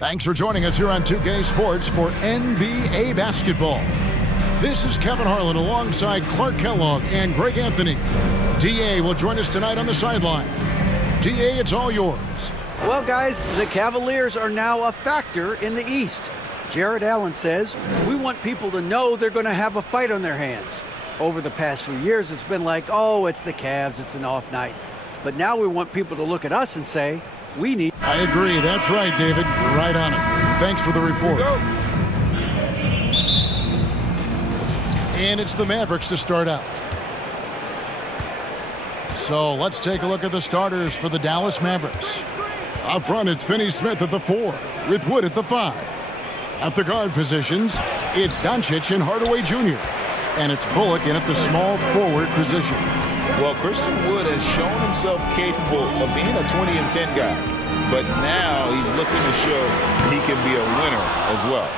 Thanks for joining us here on 2K Sports for NBA basketball. This is Kevin Harlan alongside Clark Kellogg and Greg Anthony. DA will join us tonight on the sideline. DA, it's all yours. Well, guys, the Cavaliers are now a factor in the East. Jared Allen says, we want people to know they're going to have a fight on their hands. Over the past few years, it's been like, oh, it's the Cavs, it's an off night. But now we want people to look at us and say, we need... I agree. That's right, David. You're right on it. Thanks for the report. And it's the Mavericks to start out. So let's take a look at the starters for the Dallas Mavericks. Up front, it's Finney-Smith at the 4, with Wood at the 5. At the guard positions, it's Doncic and Hardaway Jr. And it's Bullock in at the small forward position. Well, Christian Wood has shown himself capable of being a 20 and 10 guy, but now he's looking to show he can be a winner as well.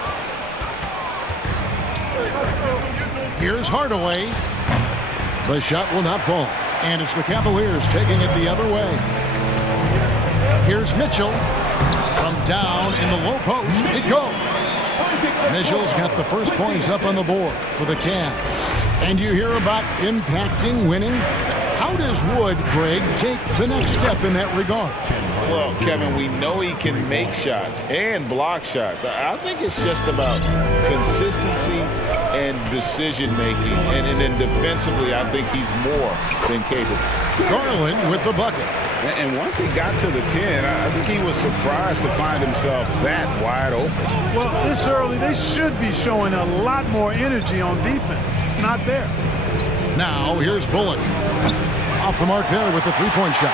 Here's Hardaway. The shot will not fall, and it's the Cavaliers taking it the other way. Here's Mitchell. From down in the low post, it goes. Mitchell's got the first points up on the board for the Cavs. And you hear about impacting winning? How does Wood, Greg, take the next step in that regard? Well, Kevin, we know he can make shots and block shots. I think it's just about consistency and decision-making. And then defensively, I think he's more than capable. Garland with the bucket. And once he got to the 10, I think he was surprised to find himself that wide open. Well, this early, they should be showing a lot more energy on defense. It's not there. Now, here's Bullock. Off the mark there with the three-point shot.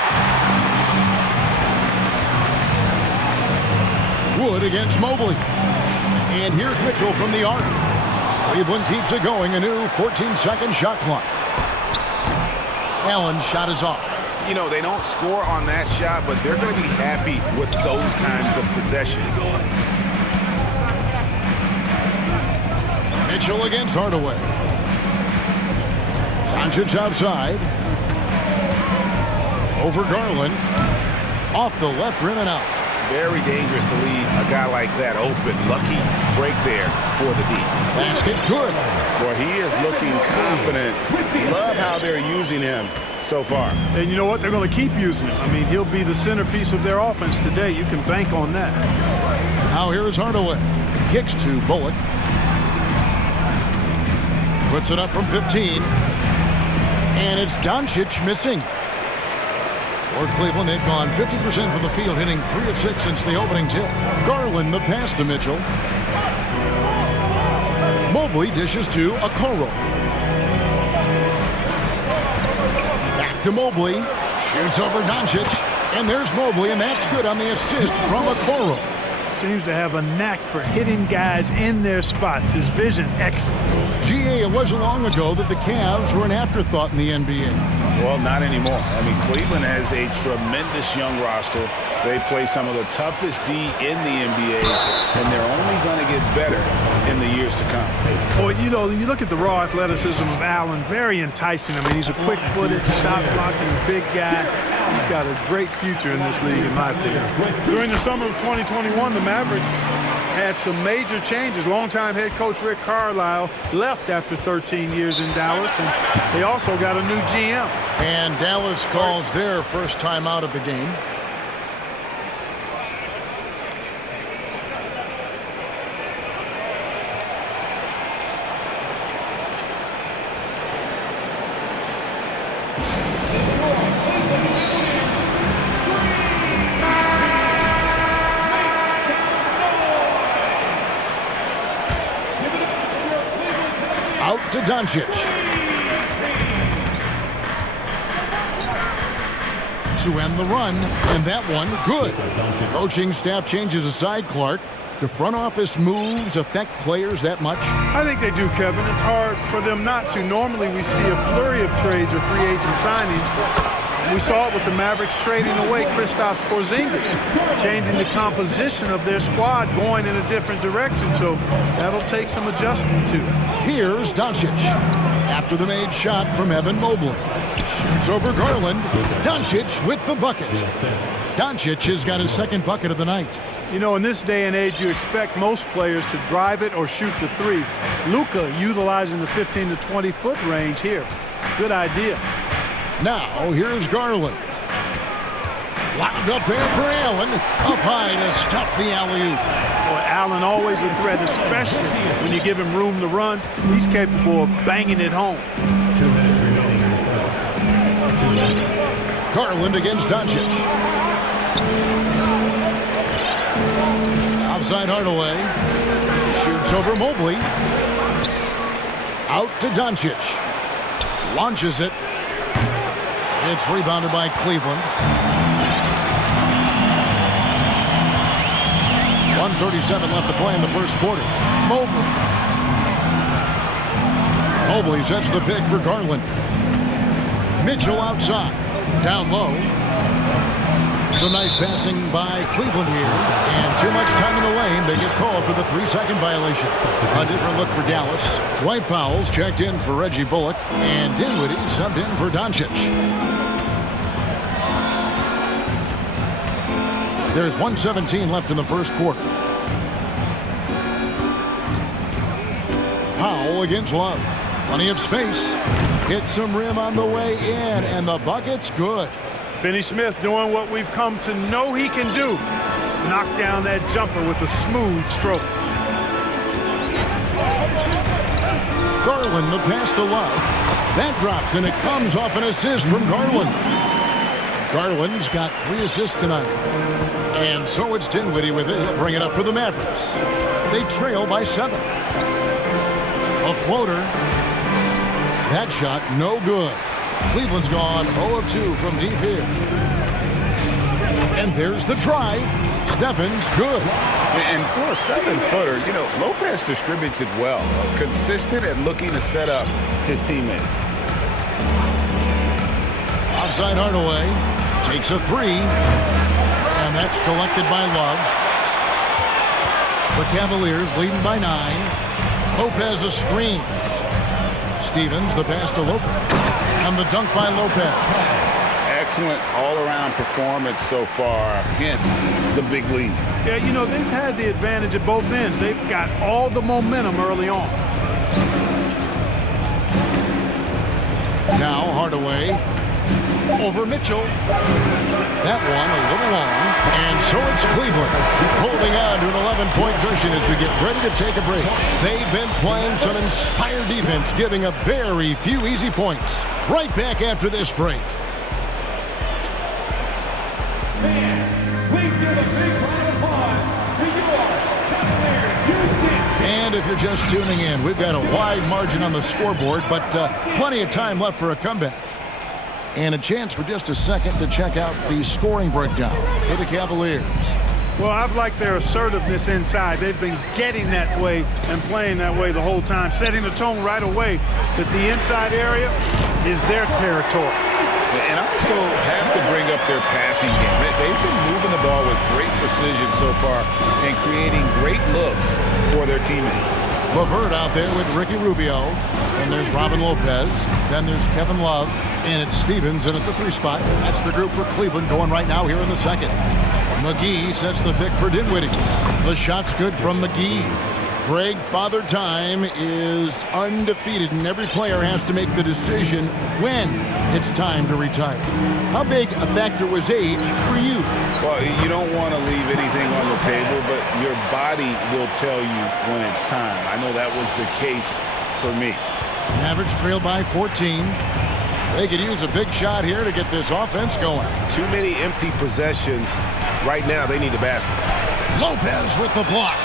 Wood against Mobley. And here's Mitchell from the arc. Cleveland keeps it going, a new 14-second shot clock. Allen's shot is off. You know, they don't score on that shot, but they're going to be happy with those kinds of possessions. Mitchell against Hardaway. Doncic outside. Over Garland. Off the left rim and out. Very dangerous to leave a guy like that open. Lucky break there for the D. Basket good. Boy, he is looking confident. Love how they're using him so far. And you know what? They're going to keep using him. I mean, he'll be the centerpiece of their offense today. You can bank on that. Now here's Hardaway. Kicks to Bullock. Puts it up from 15. And it's Doncic missing. For Cleveland, they've gone 50% from the field, hitting 3 of 6 since the opening tip. Garland the pass to Mitchell. Mobley dishes to Okoro. Back to Mobley. Shoots over Doncic. And there's Mobley, and that's good on the assist from Okoro. Seems to have a knack for hitting guys in their spots. His vision, excellent. GA, it wasn't long ago that the Cavs were an afterthought in the NBA. Well, not anymore. I mean, Cleveland has a tremendous young roster. They play some of the toughest D in the NBA, and they're only going to get better in the years to come. Well, you know, you look at the raw athleticism of Allen, very enticing. I mean, he's a quick-footed, shot-blocking, big guy. He's got a great future in this league, in my opinion. During the summer of 2021, the Mavericks had some major changes. Longtime head coach Rick Carlisle left after 13 years in Dallas, and they also got a new GM. And Dallas calls their first time out of the game. Out to Doncic. To end the run, and that one, good. Coaching staff changes aside, Clark. Do front office moves affect players that much? I think they do, Kevin. It's hard for them not to. Normally we see a flurry of trades or free agent signings. We saw it with the Mavericks trading away Kristaps Porzingis, changing the composition of their squad, going in a different direction. So that'll take some adjusting to. Here's Doncic. After the made shot from Evan Mobley. Shoots over Garland. Doncic with the bucket. Doncic has got his second bucket of the night. You know, in this day and age, you expect most players to drive it or shoot the three. Luka utilizing the 15 to 20-foot range here. Good idea. Now, here's Garland. Lobbed up there for Allen. Up high to stuff the alley-oop. Boy, Allen always a threat, especially when you give him room to run. He's capable of banging it home. Garland against Doncic. Outside Hardaway. Shoots over Mobley. Out to Doncic. Launches it. It's rebounded by Cleveland. 1:37 left to play in the first quarter. Mobley sets the pick for Garland. Mitchell outside. Down low. Some nice passing by Cleveland here. And too much time in the lane. They get called for the 3-second violation. A different look for Dallas. Dwight Powell's checked in for Reggie Bullock. And Dinwiddie subbed in for Doncic. There's 1:17 left in the first quarter. Powell against Love. Plenty of space. Hits some rim on the way in, and the bucket's good. Finney Smith doing what we've come to know he can do. Knock down that jumper with a smooth stroke. Garland, the pass to Love. That drops, and it comes off an assist from Garland. Garland's got 3 assists tonight. And so it's Dinwiddie with it. He'll bring it up for the Mavericks. They trail by 7. A floater. That shot, no good. Cleveland's gone 0 of 2 from deep here. And there's the drive. Stephens, good. And for a 7-footer, you know, Lopez distributes it well. Consistent and looking to set up his teammates. Outside Hardaway. Takes a 3. And that's collected by Love. The Cavaliers leading by 9. Lopez a screen. Stevens, the pass to Lopez. And the dunk by Lopez. Excellent all-around performance so far, hence the big lead. Yeah, you know, they've had the advantage at both ends. They've got all the momentum early on. Now Hardaway over Mitchell. That one a little long. And so it's Cleveland holding on to an 11-point cushion as we get ready to take a break. They've been playing some inspired defense, giving up very few easy points. Right back after this break. Please give a big round of applause to your Cavaliers Houston. And if you're just tuning in, we've got a wide margin on the scoreboard, but plenty of time left for a comeback. And a chance for just a second to check out the scoring breakdown for the Cavaliers. Well, I've liked their assertiveness inside. They've been getting that way and playing that way the whole time, setting the tone right away that the inside area is their territory. And I also have to bring up their passing game. They've been moving the ball with great precision so far and creating great looks for their teammates. LeVert out there with Ricky Rubio. And there's Robin Lopez. Then there's Kevin Love. And it's Stevens in at the 3 spot. That's the group for Cleveland going right now here in the second. McGee sets the pick for Dinwiddie. The shot's good from McGee. Greg, Father Time is undefeated, and every player has to make the decision when it's time to retire. How big a factor was age for you? Well, you don't want to leave anything on the table, but your body will tell you when it's time. I know that was the case for me. Mavericks trail by 14. They could use a big shot here to get this offense going. Too many empty possessions. Right now, they need a basket. Lopez with the block.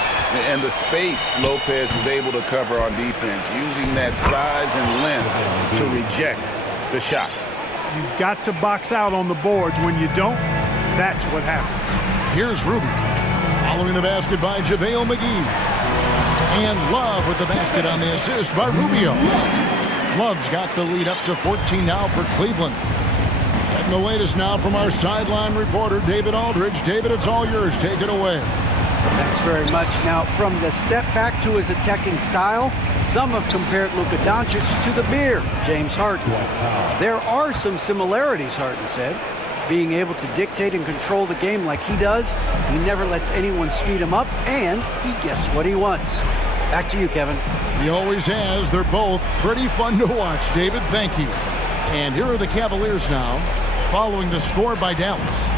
And the space Lopez is able to cover on defense, using that size and length to reject the shots. You've got to box out on the boards. When you don't, that's what happens. Here's Ruby. Following the basket by JaVale McGee. And Love with the basket on the assist by Rubio. Love's got the lead up to 14 now for Cleveland. Getting the latest now from our sideline reporter, David Aldridge. David, it's all yours. Take it away. Thanks very much. Now, from the step back to his attacking style, some have compared Luka Doncic to the beer, James Harden. There are some similarities, Harden said. Being able to dictate and control the game like he does, he never lets anyone speed him up, and he gets what he wants. Back to you, Kevin. He always has. They're both pretty fun to watch, David. Thank you. And here are the Cavaliers now, following the score by Dallas.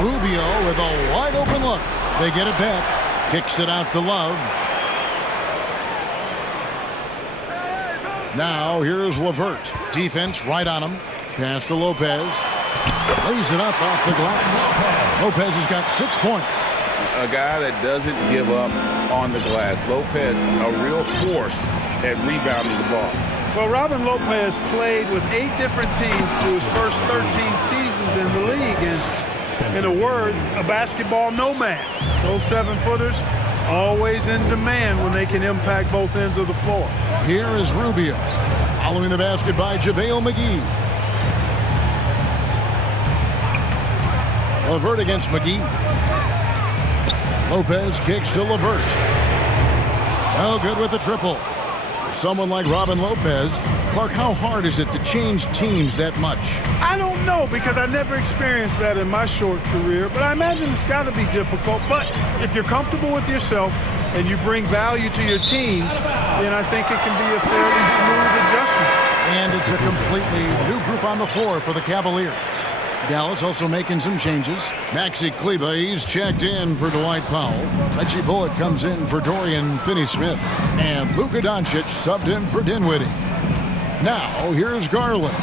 Rubio with a wide open look. They get it back. Kicks it out to Love. Now here's LeVert. Defense right on him. Pass to Lopez. Lays it up off the glass. Lopez has got 6 points. A guy that doesn't give up on the glass. Lopez, a real force at rebounding the ball. Well, Robin Lopez played with 8 different teams through his first 13 seasons in the league. And in a word, a basketball nomad. Those 7-footers always in demand when they can impact both ends of the floor. Here is Rubio. Following the basket by JaVale McGee. LeVert against McGee. Lopez kicks to LeVert. Oh, good with the triple. For someone like Robin Lopez, Clark, how hard is it to change teams that much? I don't know, because I never experienced that in my short career, but I imagine it's got to be difficult. But if you're comfortable with yourself and you bring value to your teams, then I think it can be a fairly smooth adjustment. And it's a completely new group on the floor for the Cavaliers. Dallas also making some changes. Maxi Kleber, he's checked in for Dwight Powell. Reggie Bullock comes in for Dorian Finney-Smith. And Luka Doncic subbed in for Dinwiddie. Now, here's Garland.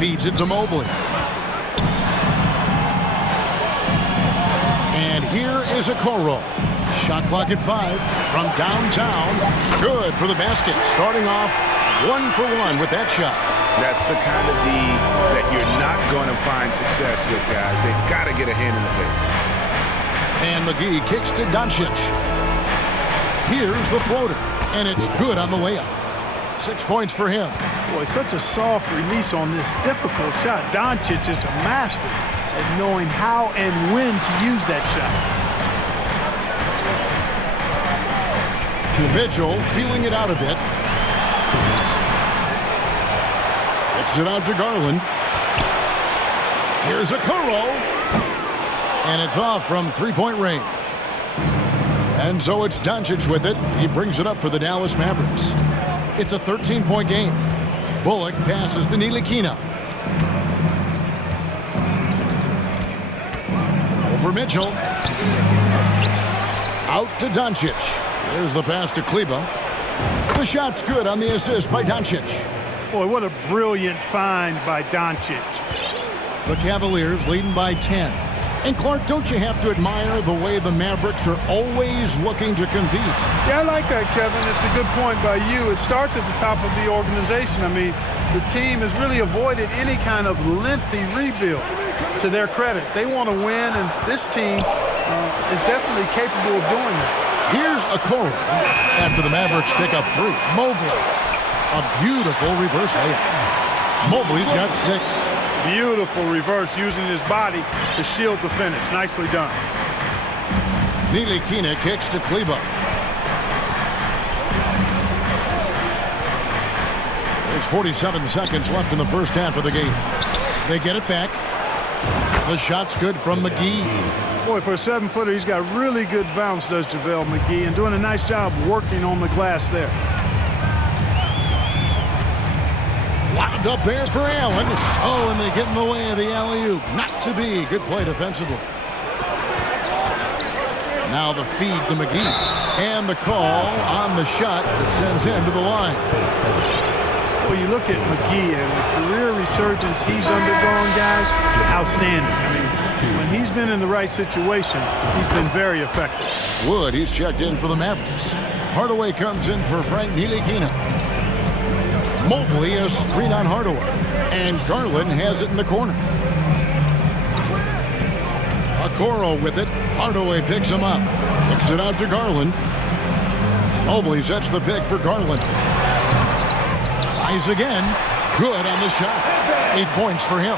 Feeds it to Mobley. And here is Okoro. Shot clock at 5 from downtown. Good for the basket. Starting off 1 for 1 with that shot. That's the kind of D that you're not going to find success with, guys. They've got to get a hand in the face. And McGee kicks to Doncic. Here's the floater, and it's good on the layup. 6 points for him. Boy, such a soft release on this difficult shot. Doncic is a master at knowing how and when to use that shot. Mitchell feeling it out a bit. Kicks it out to Garland. Here's Okoro. And it's off from three-point range. And so it's Doncic with it. He brings it up for the Dallas Mavericks. It's a 13-point game. Bullock passes to Ntilikina. Over Mitchell. Out to Doncic. There's the pass to Kleber. The shot's good on the assist by Doncic. Boy, what a brilliant find by Doncic. The Cavaliers leading by 10. And Clark, don't you have to admire the way the Mavericks are always looking to compete? Yeah, I like that, Kevin. It's a good point by you. It starts at the top of the organization. I mean, the team has really avoided any kind of lengthy rebuild. To their credit, they want to win, and this team is definitely capable of doing that. Here's Okoro after the Mavericks pick up 3. Mobley. A beautiful reverse layup. Mobley's got 6. Beautiful reverse using his body to shield the finish. Nicely done. Ntilikina kicks to Kleber. There's 47 seconds left in the first half of the game. They get it back. The shot's good from McGee. Boy, for a 7-footer, he's got really good bounce, does JaVale McGee, and doing a nice job working on the glass there. Wound up there for Allen. Oh, and they get in the way of the alley-oop. Not to be. Good play defensively. Now the feed to McGee. And the call on the shot that sends him to the line. Well, you look at McGee and the career resurgence he's undergone, guys, outstanding. I mean, when he's been in the right situation, he's been very effective. Wood, he's checked in for the Mavericks. Hardaway comes in for Frank Ntilikina. Mobley a screen on Hardaway. And Garland has it in the corner. Okoro with it. Hardaway picks him up. Picks it out to Garland. Mobley sets the pick for Garland. Tries again. Good on the shot. 8 points for him.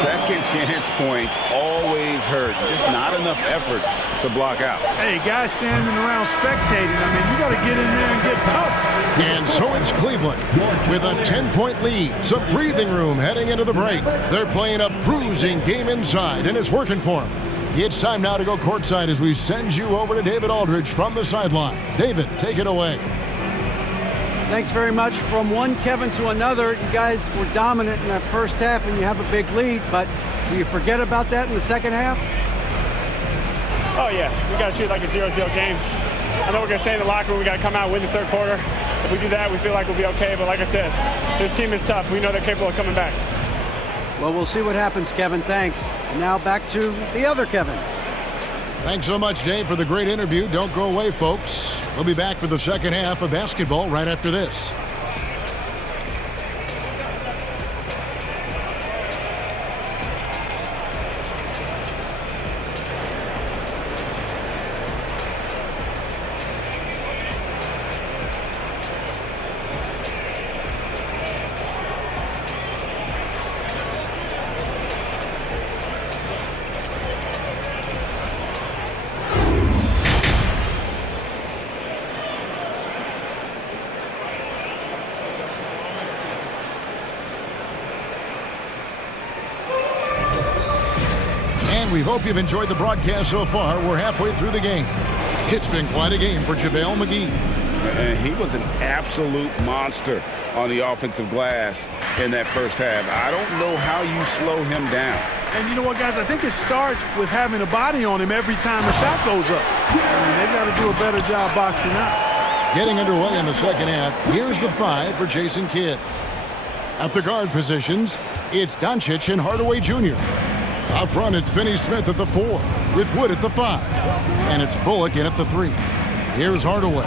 Second chance points always hurt. Just not enough effort to block out. Hey, guys standing around spectating. I mean, you got to get in there and get tough. And so it's Cleveland with a 10-point lead. Some breathing room heading into the break. They're playing a bruising game inside, and it's working for them. It's time now to go courtside as we send you over to David Aldridge from the sideline. David, take it away. Thanks very much. From one Kevin to another, you guys were dominant in that first half and you have a big lead, but do you forget about that in the second half? Oh, yeah. We got to treat it like a 0-0 game. I know we're going to stay in the locker room. We got to come out and win the third quarter. If we do that, we feel like we'll be okay. But like I said, this team is tough. We know they're capable of coming back. Well, we'll see what happens, Kevin. Thanks. And now back to the other Kevin. Thanks so much, Dave, for the great interview. Don't go away, folks. We'll be back for the second half of basketball right after this. We hope you've enjoyed the broadcast so far. We're halfway through the game. It's been quite a game for JaVale McGee. And he was an absolute monster on the offensive glass in that first half. I don't know how you slow him down. And you know what, guys? I think it starts with having a body on him every time a shot goes up. I mean, they've got to do a better job boxing out. Getting underway in the second half. Here's the 5 for Jason Kidd. At the guard positions, it's Doncic and Hardaway Jr. Up front, it's Finney-Smith at the 4, with Wood at the 5. And it's Bullock in at the 3. Here's Hardaway.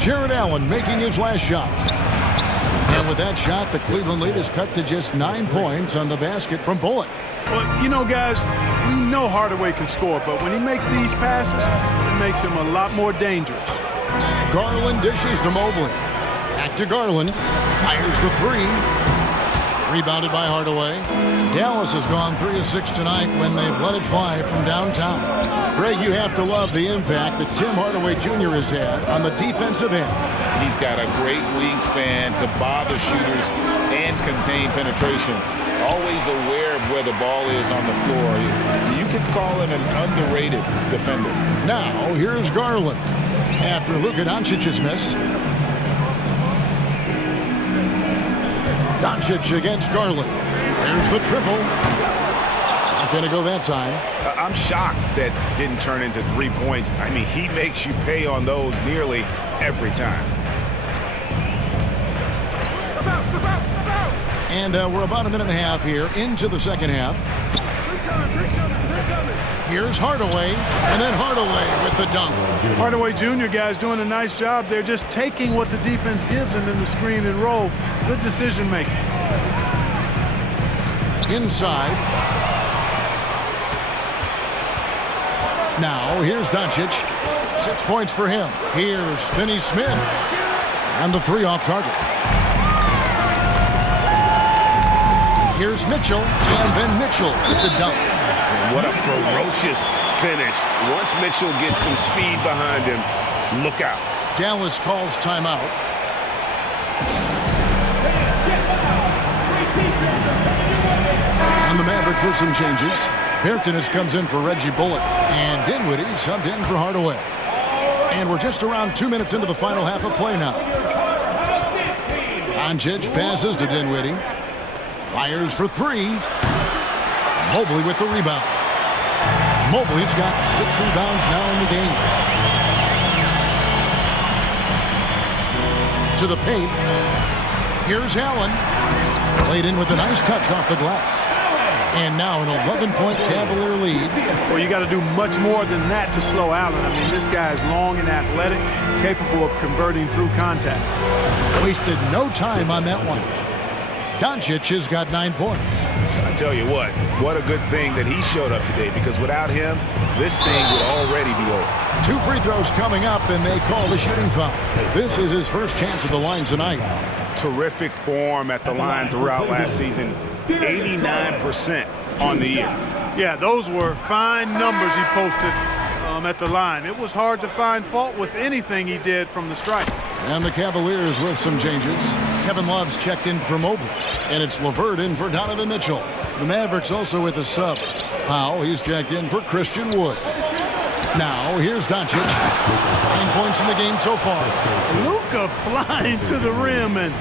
Jared Allen making his last shot. And with that shot, the Cleveland lead is cut to just 9 points on the basket from Bullock. Well, you know, guys, we know Hardaway can score, but when he makes these passes, it makes him a lot more dangerous. Garland dishes to Mobley. Back to Garland. Fires the 3. Rebounded by Hardaway. Dallas has gone 3 of 6 tonight when they've let it fly from downtown. Greg, you have to love the impact that Tim Hardaway Jr. has had on the defensive end. He's got a great wingspan to bother shooters and contain penetration. Always aware of where the ball is on the floor. You could call him an underrated defender. Now, here's Garland. After Luka Doncic's miss. Doncic against Garland. There's the triple. Not going to go that time. I'm shocked that didn't turn into 3 points. I mean, he makes you pay on those nearly every time. And we're about a minute and a half here into the second half. Here's Hardaway, and then Hardaway with the dunk. Hardaway Jr., guys, doing a nice job. They're just taking what the defense gives them in the screen and roll. Good decision making. Inside. Now, here's Doncic. 6 points for him. Here's Finney-Smith. And the 3 off target. Here's Mitchell, and then Mitchell with the dunk. What a ferocious finish. Once Mitchell gets some speed behind him, look out. Dallas calls timeout. And the Mavericks with some changes. Hairton comes in for Reggie Bullock. And Dinwiddie subbed in for Hardaway. And we're just around 2 minutes into the final half of play now. Doncic passes to Dinwiddie. Fires for 3. Mobley with the rebound. Mobley's got 6 rebounds now in the game. To the paint. Here's Allen. Played in with a nice touch off the glass. And now an 11-point Cavalier lead. Well, you got to do much more than that to slow Allen. I mean, this guy is long and athletic, capable of converting through contact. Wasted no time on that one. Doncic has got 9 points. I tell you what a good thing that he showed up today, because without him, this thing would already be over. 2 free throws coming up, and they call the shooting foul. This is his first chance at the line tonight. terrific form at the line throughout last season. 89% on the year. Yeah, those were fine numbers he posted at the line. It was hard to find fault with anything he did from the stripe. And the Cavaliers with some changes. Kevin Love's checked in for Mobley, and it's LeVert in for Donovan Mitchell. The Mavericks also with a sub. Powell, he's checked in for Christian Wood. Now, here's Doncic. 9 points in the game so far. Luka flying to the rim and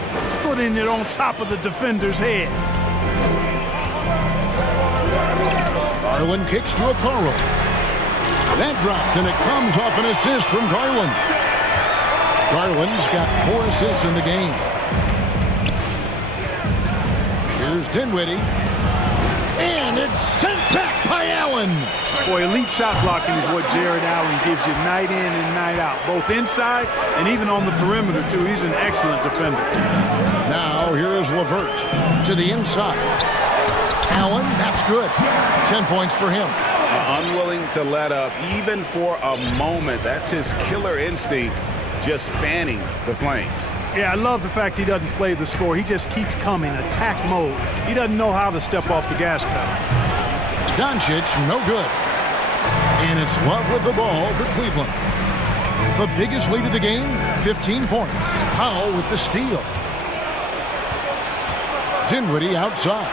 putting it on top of the defender's head. Garland kicks to Okoro. That drops, and it comes off an assist from Garland. Garland's got 4 assists in the game. Here's Dinwiddie. And it's sent back by Allen. Boy, elite shot blocking is what Jared Allen gives you night in and night out, both inside and even on the perimeter, too. He's an excellent defender. Now, here is LeVert to the inside. Allen, that's good. 10 points for him. Unwilling to let up, even for a moment. That's his killer instinct, just fanning the flames. Yeah, I love the fact he doesn't play the score. He just keeps coming, attack mode. He doesn't know how to step off the gas pedal. Doncic, no good. And it's Love with the ball for Cleveland. The biggest lead of the game, 15 points. Powell with the steal. Dinwiddie outside.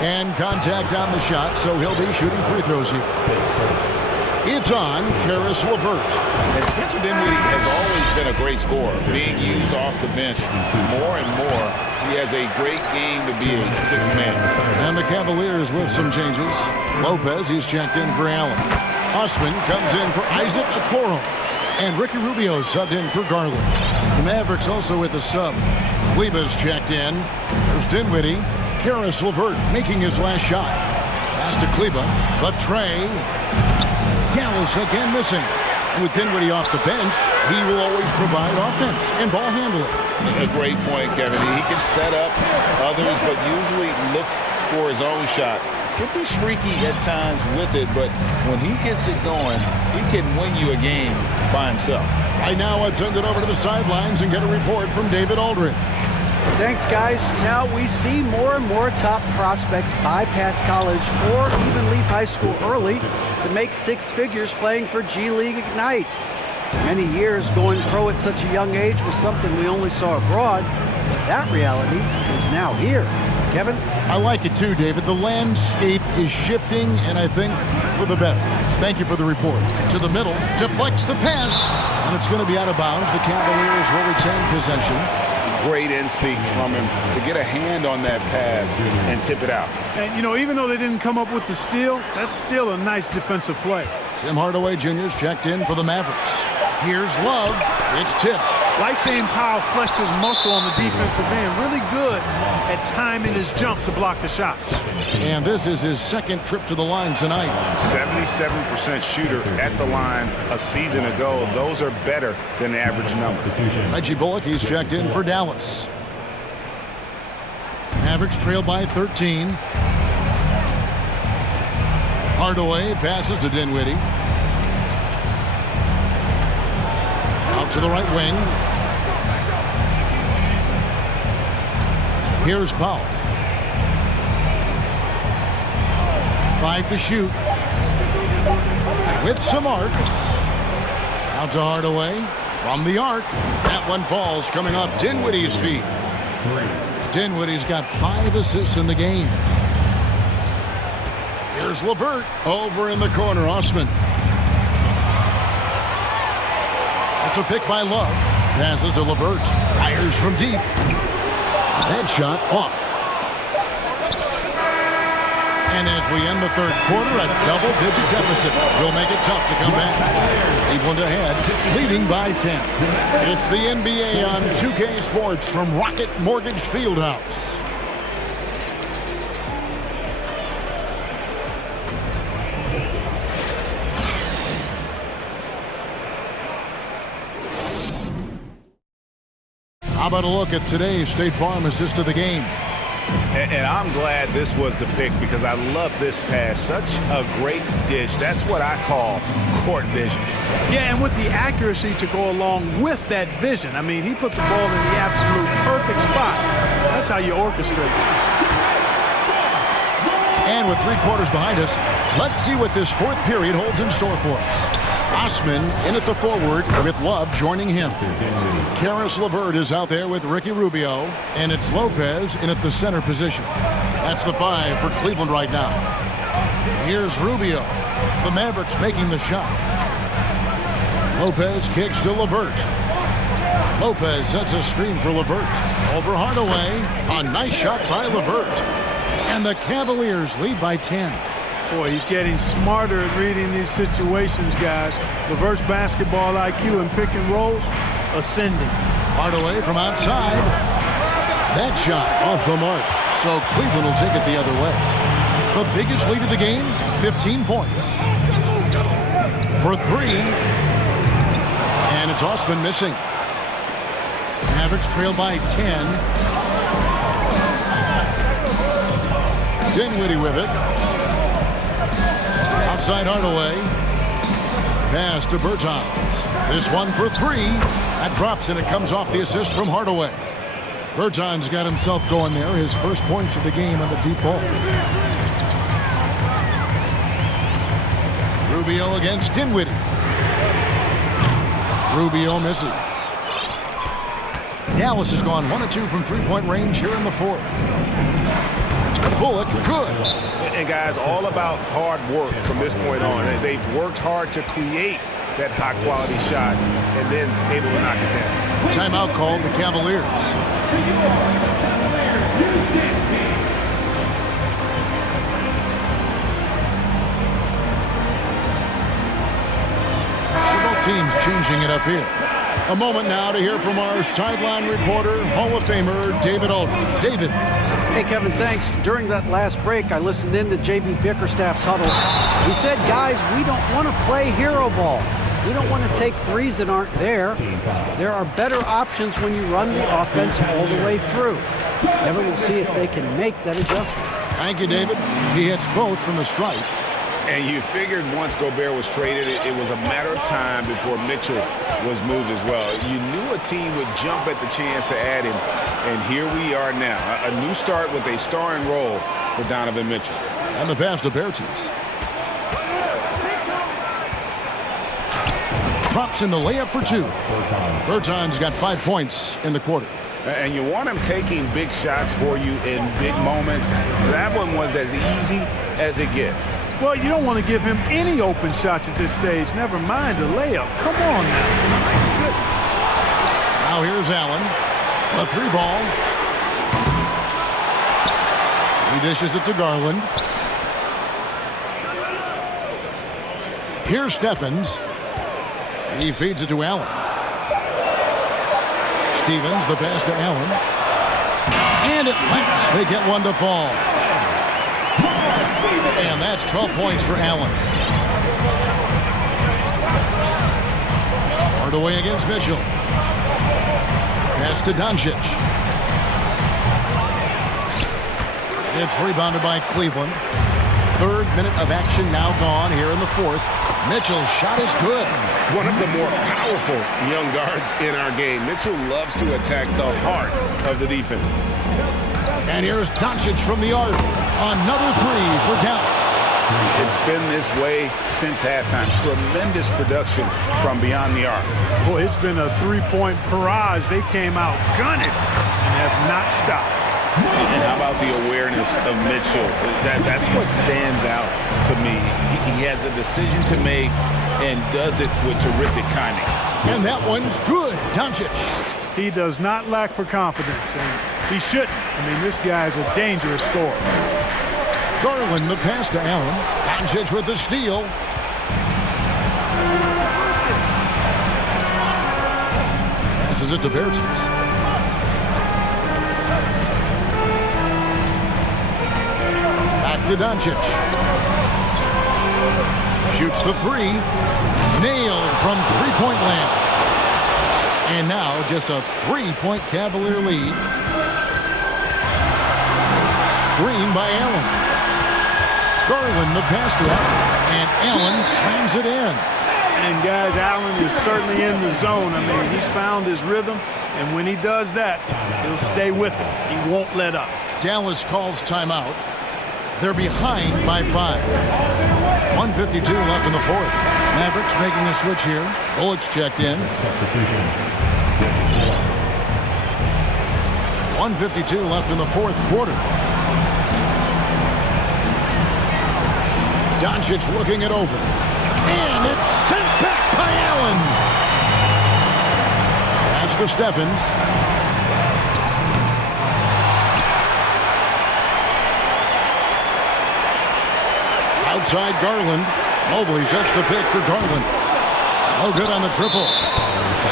And contact on the shot, so he'll be shooting free throws here. It's on Caris LeVert. And Spencer Dinwiddie has always been a great scorer, being used off the bench more and more. He has a great game to be a sixth man. And the Cavaliers with some changes. Lopez, he's checked in for Allen. Osman comes in for Isaac Okoro. And Ricky Rubio subbed in for Garland. The Mavericks also with a sub. Kleba's checked in. There's Dinwiddie. Caris LeVert making his last shot. Pass to Kleba. The tray. Dallas again missing. And with Dinwiddie off the bench, he will always provide offense and ball handling. A great point, Kevin. He can set up others, but usually looks for his own shot. Can be streaky at times with it, but when he gets it going, he can win you a game by himself. Right now, let's send it over to the sidelines and get a report from David Aldridge. Thanks, guys. Now we see more and more top prospects bypass college or even leave high school early to make 6 figures playing for G League Ignite. For many years, going pro at such a young age was something we only saw abroad, but that reality is now here. Kevin? I like it too, David. The landscape is shifting, and I think for the better. Thank you for the report. To the middle, deflects the pass, and it's going to be out of bounds. The Cavaliers will retain possession. Great instincts from him to get a hand on that pass and tip it out. And, you know, even though they didn't come up with the steal, that's still a nice defensive play. Tim Hardaway Jr.'s checked in for the Mavericks. Here's Love. It's tipped. Like seeing Powell flex his muscle on the defensive end. Really good at timing his jump to block the shots. And this is his second trip to the line tonight. 77% shooter at the line a season ago. Those are better than the average number. Reggie Bullock, he's checked in for Dallas. Mavericks trail by 13. Hardaway passes to Dinwiddie. Out to the right wing. Here's Powell. 5 to shoot. With some arc. Out to Hardaway. From the arc. That one falls, coming off Dinwiddie's feet. Dinwiddie's got 5 assists in the game. Here's LeVert. Over in the corner, Osman. It's a pick by Love. Passes to LeVert. Fires from deep. That shot off. And as we end the third quarter, a double-digit deficit will make it tough to come back. Cleveland ahead, leading by 10. It's the NBA on 2K Sports from Rocket Mortgage Fieldhouse. How about a look at today's State Farm assist of the game? And I'm glad this was the pick because I love this pass. Such a great dish. That's what I call court vision. Yeah, and with the accuracy to go along with that vision. I mean, he put the ball in the absolute perfect spot. That's how you orchestrate it. And with 3 quarters behind us, let's see what this 4th period holds in store for us. Osman in at the forward with Love joining him. Karis LeVert is out there with Ricky Rubio, and it's Lopez in at the center position. That's the 5 for Cleveland right now. Here's Rubio. The Mavericks making the shot. Lopez kicks to LeVert. Lopez sets a screen for LeVert. Over Hardaway. A nice shot by LeVert. And the Cavaliers lead by 10. Boy, he's getting smarter at reading these situations, guys. LeVert's basketball IQ and pick and rolls ascending. Hardaway from outside. That shot off the mark. So Cleveland will take it the other way. The biggest lead of the game, 15 points. For 3. And it's Osman missing. Mavericks trail by 10. Dinwiddie with it. Outside Hardaway. Pass to Bertans. This one for 3. That drops and it comes off the assist from Hardaway. Bertans got himself going there. His first points of the game on the deep ball. Rubio against Dinwiddie. Rubio misses. Dallas has gone 1 of 2 from 3-point range here in the 4th. Bullock, good. And guys, all about hard work from this point on. They've worked hard to create that high-quality shot and then able to knock it down. Timeout called the Cavaliers. Both teams changing it up here. A moment now to hear from our sideline reporter, Hall of Famer David Aldridge. David. Hey, Kevin, thanks. During that last break, I listened in to J.B. Bickerstaff's huddle. He said, guys, we don't want to play hero ball. We don't want to take threes that aren't there. There are better options when you run the offense all the way through. Kevin will see if they can make that adjustment. Thank you, David. He hits both from the stripe. And you figured once Gobert was traded, it was a matter of time before Mitchell was moved as well. You knew a team would jump at the chance to add him, and here we are now. A new start with a starring role for Donovan Mitchell. And the pass to Bertans. Drops in the layup for 2. Bertans got 5 points in the quarter. And you want him taking big shots for you in big moments. That one was as easy as it gets. Well, you don't want to give him any open shots at this stage. Never mind a layup. Come on now. My goodness. Now here's Allen. A 3-ball. He dishes it to Garland. Here's Stephens. He feeds it to Allen. Stevens, the pass to Allen. And at last, they get one to fall. And that's 12 points for Allen. Hardaway against Mitchell. Pass to Doncic. It's rebounded by Cleveland. 3rd minute of action now gone here in the 4th. Mitchell's shot is good. One of the more powerful young guards in our game. Mitchell loves to attack the heart of the defense. And here's Doncic from the arc. Another 3 for Dallas. It's been this way since halftime. Tremendous production from beyond the arc. Boy, it's been a 3-point barrage. They came out gunning and have not stopped. And how about the awareness of Mitchell? That's what stands out to me. He has a decision to make and does it with terrific timing. And that one's good. Doncic. He does not lack for confidence, and he shouldn't. I mean, this guy's a dangerous scorer. Garland, the pass to Allen. Doncic with the steal. Passes it to Bertans. Back to Doncic. Shoots the 3. Nailed from 3-point land. And now just a 3-point Cavalier lead. screen by Allen. Garland the pass drop, and Allen slams it in. And guys, Allen is certainly in the zone. I mean, he's found his rhythm, and when he does that, he'll stay with it. He won't let up. Dallas calls timeout. They're behind by 5. 1:52 left in the fourth. Mavericks making a switch here. Bullock's checked in. 1:52 left in the fourth quarter. Doncic looking it over. And it's sent back by Allen. Pass to Stephens. Outside Garland. Mobley sets the pick for Garland. Oh, good on the triple.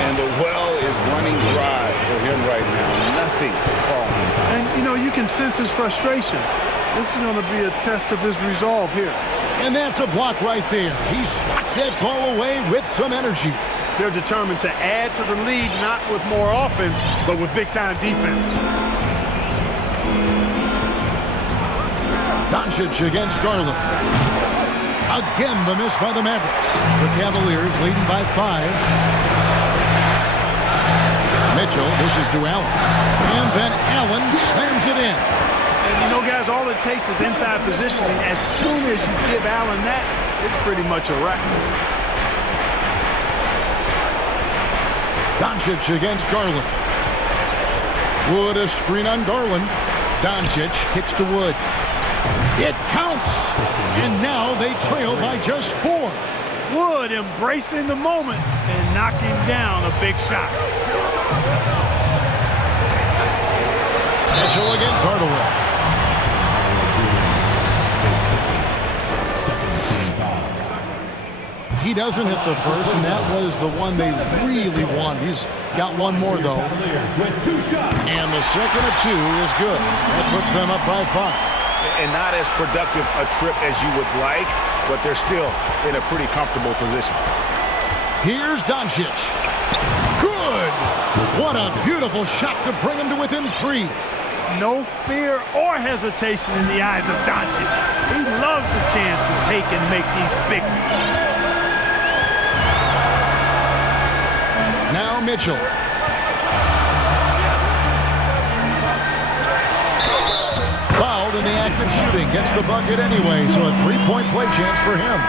And the well is running dry for him right now. Nothing falling. And, you know, you can sense his frustration. This is going to be a test of his resolve here. And that's a block right there. He swats that ball away with some energy. They're determined to add to the lead, not with more offense, but with big-time defense. Doncic against Garland. Again, the miss by the Mavericks. The Cavaliers leading by 5. Mitchell dishes to Allen. And then Allen slams it in. And you know, guys, all it takes is inside positioning. As soon as you give Allen that, it's pretty much a wrap. Doncic against Garland. Wood a screen on Garland. Doncic kicks to Wood. It counts. And now they trail by just 4. Wood embracing the moment and knocking down a big shot. Mitchell against Hardaway. He doesn't hit the first, and that was the one they really wanted. He's got one more, though. And the second of 2 is good. That puts them up by 5. And not as productive a trip as you would like, but they're still in a pretty comfortable position. Here's Doncic. Good! What a beautiful shot to bring him to within 3. No fear or hesitation in the eyes of Doncic. He loves the chance to take and make these big ones. Now Mitchell. Fouled in the act of shooting. Gets the bucket anyway, so a 3-point play chance for him.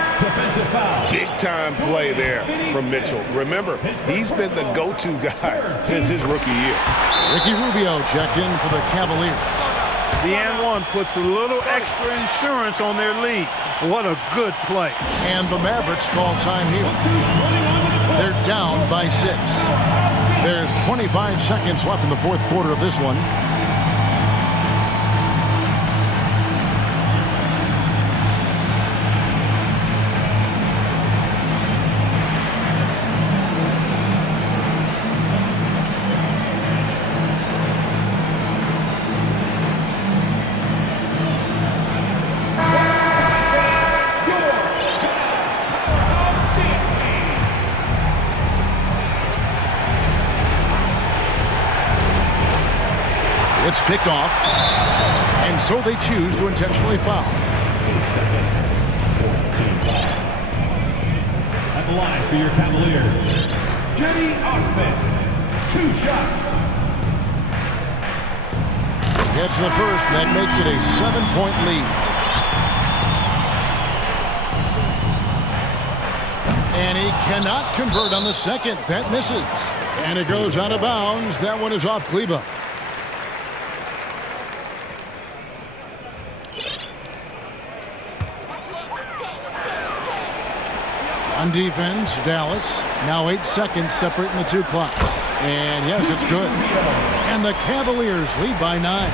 Big-time play there from Mitchell. Remember, he's been the go-to guy since his rookie year. Ricky Rubio checked in for the Cavaliers. The and one puts a little extra insurance on their lead. What a good play. And the Mavericks call time here. They're down by 6. There's 25 seconds left in the fourth quarter of this one. It's picked off, and so they choose to intentionally foul. At the line for your Cavaliers, Jenny Osman, 2 shots. Gets the first, and that makes it a 7-point lead. And he cannot convert on the second. That misses. And it goes out of bounds. That one is off Kleba. On defense, Dallas. Now 8 seconds separating the 2 clocks. And yes, it's good. And the Cavaliers lead by 9.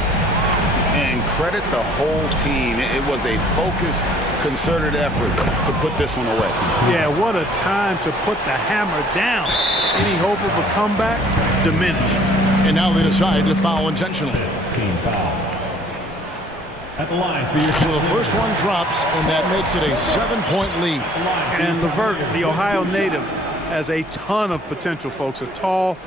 And credit the whole team. It was a focused, concerted effort to put this one away. Yeah, what a time to put the hammer down. Any hope of a comeback diminished. And now they decide to foul intentionally. Team foul. At the line for your So the first one drops, and that makes it a 7-point lead. And Levert, the Ohio native, has a ton of potential, folks. A tall,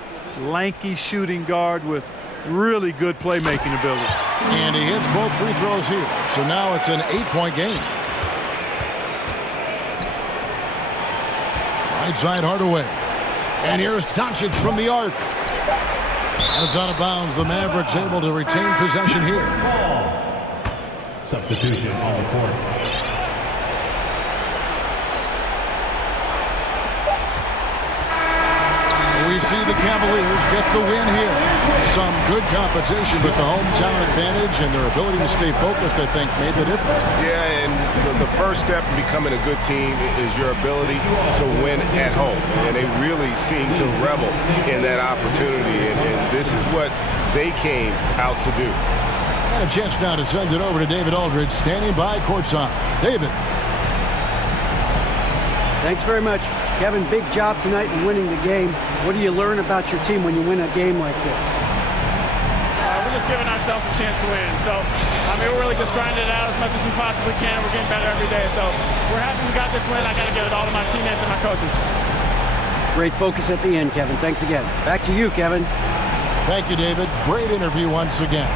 lanky shooting guard with really good playmaking ability. And he hits both free throws here. So now it's an 8-point game. Right side Hardaway. And here's Doncic from the arc. It's out of bounds. The Mavericks able to retain possession here. Substitution on the court. We see the Cavaliers get the win here. Some good competition, but the hometown advantage and their ability to stay focused, I think, made the difference. Yeah, and the first step in becoming a good team is your ability to win at home. And they really seem to revel in that opportunity, and this is what they came out to do. And a chance now to send it over to David Aldridge, standing by courtside. David. Thanks very much. Kevin, big job tonight in winning the game. What do you learn about your team when you win a game like this? We're just giving ourselves a chance to win. So, we're really just grinding it out as much as we possibly can. We're getting better every day. So, we're happy we got this win. I got to give it all to my teammates and my coaches. Great focus at the end, Kevin. Thanks again. Back to you, Kevin. Thank you, David. Great interview once again.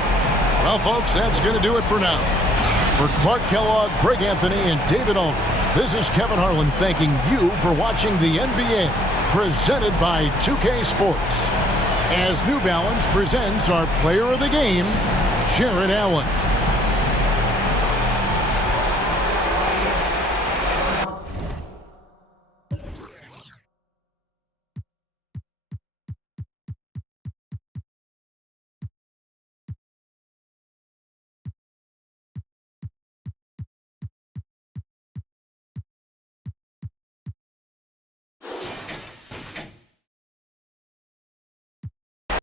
Well, folks, that's going to do it for now. For Clark Kellogg, Greg Anthony, and David Aldridge, this is Kevin Harlan thanking you for watching the NBA, presented by 2K Sports. As New Balance presents our player of the game, Jared Allen.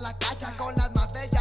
La cacha con las más bellas.